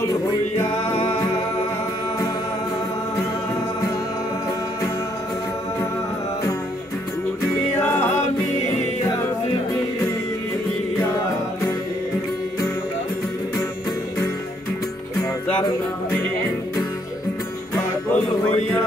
পাগল হইয়া আমি রাজার নামে পাগল হইয়া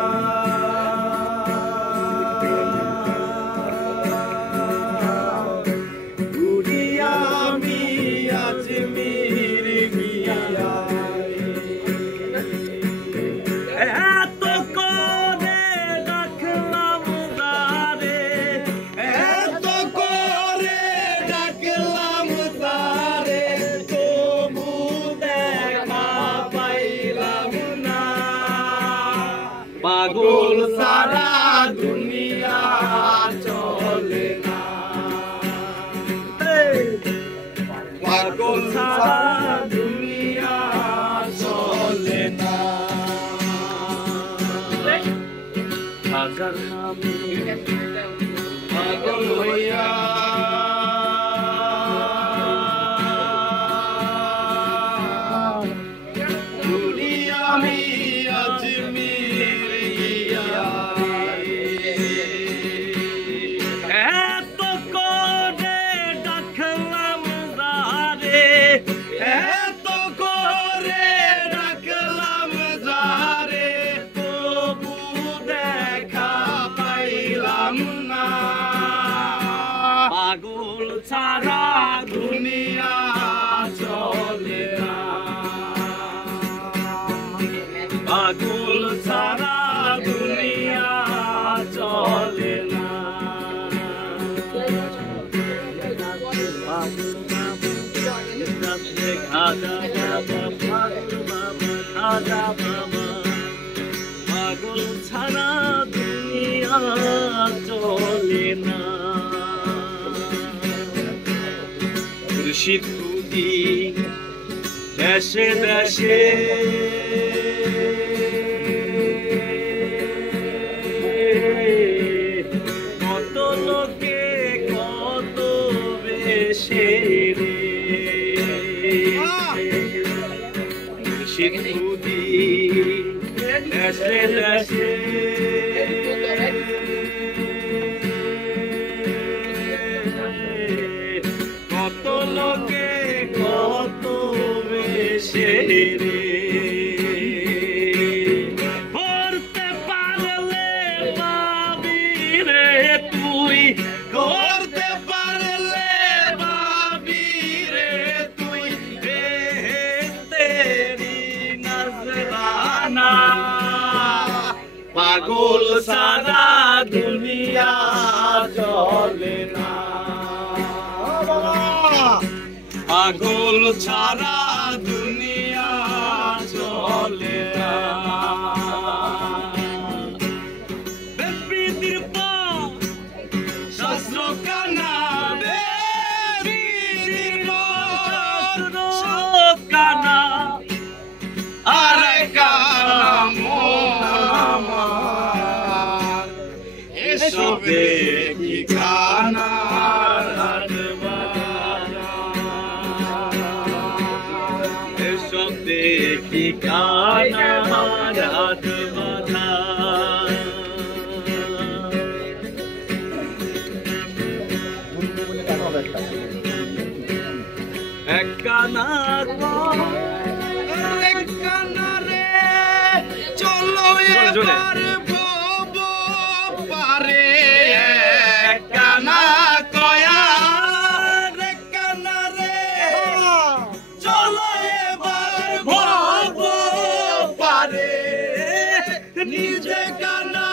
পাগল সারা দুনিয়া চলে না পাগল সারা দুনিয়া চলে না রাজার নামে পাগল হইয়া আমি পাগল সারা দুনিয়া চলে না পাগল সারা দুনিয়া চলে না পাগল সারা দুনিয়া চলে না খুরশিদ খুদি দেশে দেশে কত লোকে কত বেশে রে খুরশিদ খুদি দেশে দেশে কত লোকে কত বেশে রে করতে পারলে পাবি রে তুই করতে পারলে পাবি রে তুই তেরি নজরানা পাগল সারা দুনিয়া চলে না পাগল সারা দুনিয়া চলে না বেবিদির শাস্ত্র কানা বেবিদির শাস্ত্র কানা আরে কানা আমার এসবে কি কানা দেখি কানা রাত বাধা এক কানা রে চলো এবার ভব পারে এক কানা কয়া রে কানা রে চলো নিজে কানা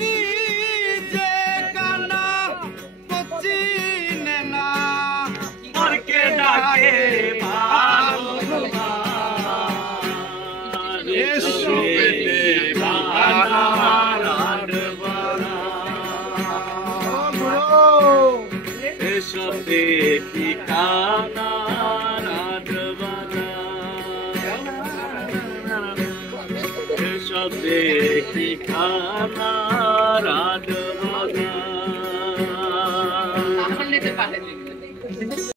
নিজে কানা পচিনে না পরকে ডাকে এসো পেটে বানা রাডবানা এসো দেখি কানা দেখি খানা রাত